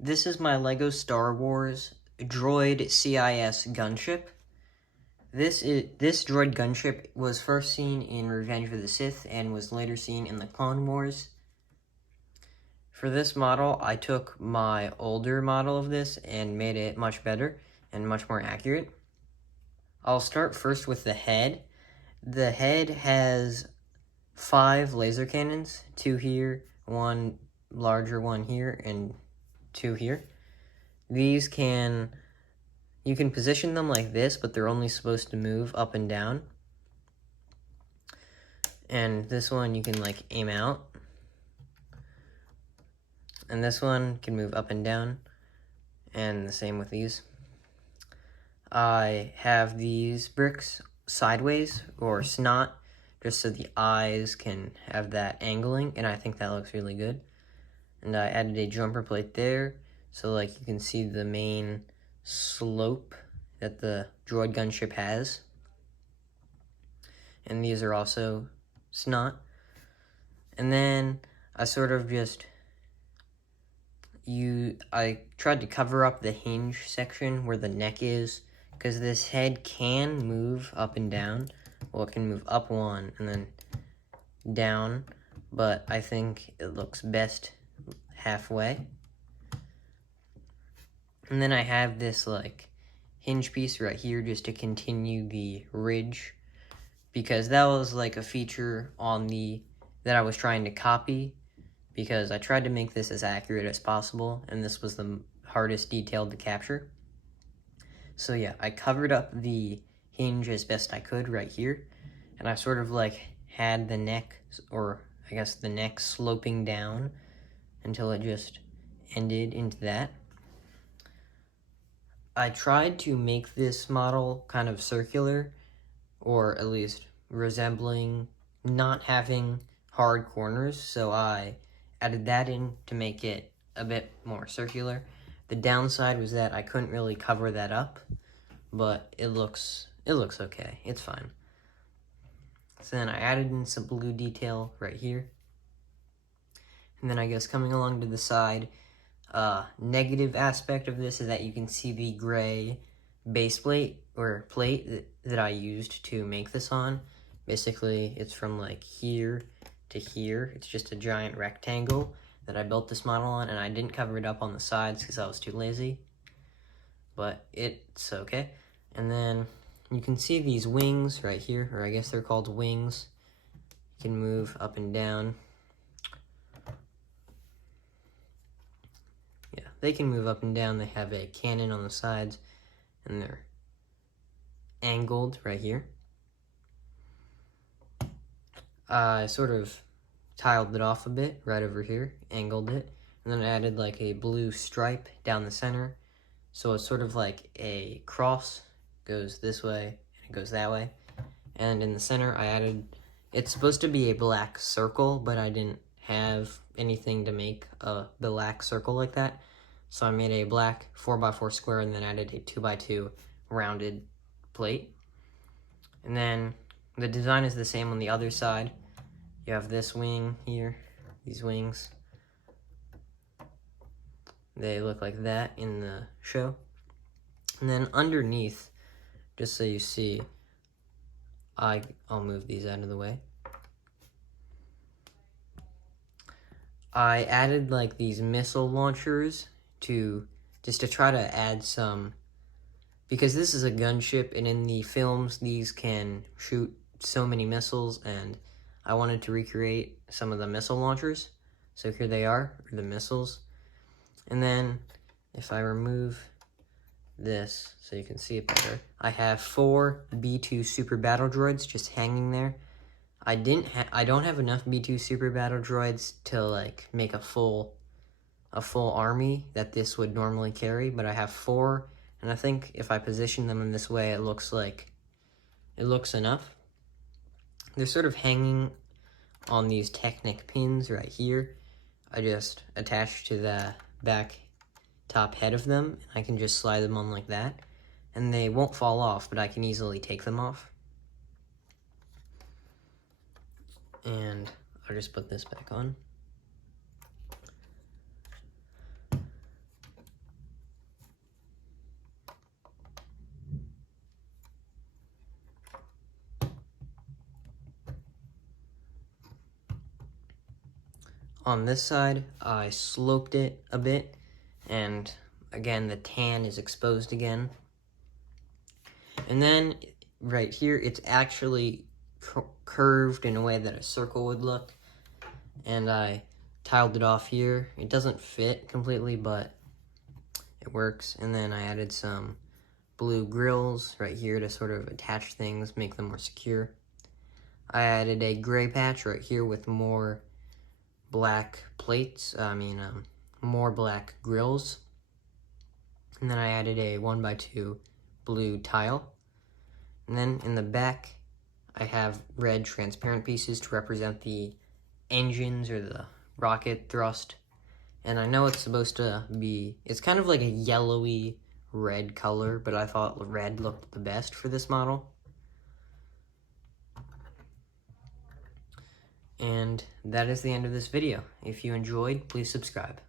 This is my LEGO Star Wars Droid CIS Gunship. This Droid Gunship was first seen in Revenge of the Sith and was later seen in the Clone Wars. For this model, I took my older model of this and made it much better and much more accurate. I'll start first with the head. The head has 5 laser cannons, 2 here, 1 larger one here, and 2 here. These you can position them like this, but they're only supposed to move up and down. And this one you can like aim out. And this one can move up and down. And the same with these. I have these bricks sideways or snot, just so the eyes can have that angling, and I think that looks really good. And I added a jumper plate there, so like you can see the main slope that the Droid Gunship has. And these are also snot. And then I sort of I tried to cover up the hinge section where the neck is, because this head can move up and down. Well, it can move up one and then down, but I think it looks best halfway. And then I have this like hinge piece right here just to continue the ridge, because that was like a feature that I was trying to copy, because I tried to make this as accurate as possible, and this was the hardest detail to capture. So yeah, I covered up the hinge as best I could right here, and I sort of like had the neck, or I guess the neck sloping down until it just ended into that. I tried to make this model kind of circular, or at least resembling not having hard corners, so I added that in to make it a bit more circular. The downside was that I couldn't really cover that up, but it looks okay. It's fine. So then I added in some blue detail right here. And then I guess coming along to the side, negative aspect of this is that you can see the gray base plate or plate that I used to make this on. Basically, it's from like here to here. It's just a giant rectangle that I built this model on, and I didn't cover it up on the sides because I was too lazy. But it's okay. And then you can see these wings right here, or I guess they're called wings. You can move up and down. Yeah, they can move up and down. They have a cannon on the sides, and they're angled right here. I sort of tiled it off a bit right over here, angled it, and then I added like a blue stripe down the center. So it's sort of like a cross, goes this way and it goes that way. And in the center I added, it's supposed to be a black circle, but I didn't have anything to make a black circle like that. So I made a black 4x4 square and then added a 2x2 rounded plate. And then the design is the same on the other side. You have this wing here, these wings. They look like that in the show. And then underneath, just so you see, I'll move these out of the way. I added like these missile launchers just to try to add some, because this is a gunship, and in the films these can shoot so many missiles, and I wanted to recreate some of the missile launchers. So here they are, the missiles. And then if I remove this so you can see it better, I have 4 B2 Super Battle Droids just hanging there. I don't have enough B2 Super Battle Droids to like make a full army that this would normally carry, but I have 4, and I think if I position them in this way, it looks enough. They're sort of hanging on these Technic pins right here. I just attached to the back top head of them. I can just slide them on like that, and they won't fall off, but I can easily take them off. And I'll just put this back on. on this side, I sloped it a bit, and again, the tan is exposed again. And then, right here, it's actually curved in a way that a circle would look, and I tiled it off here. It doesn't fit completely, but it works. And then I added some blue grills right here to sort of attach things, make them more secure. I added a gray patch right here with more black plates, more black grills. And then I added a 1x2 blue tile. And then in the back, I have red transparent pieces to represent the engines or the rocket thrust. And I know it's supposed to be, it's kind of like a yellowy red color, but I thought red looked the best for this model. And that is the end of this video. If you enjoyed, please subscribe.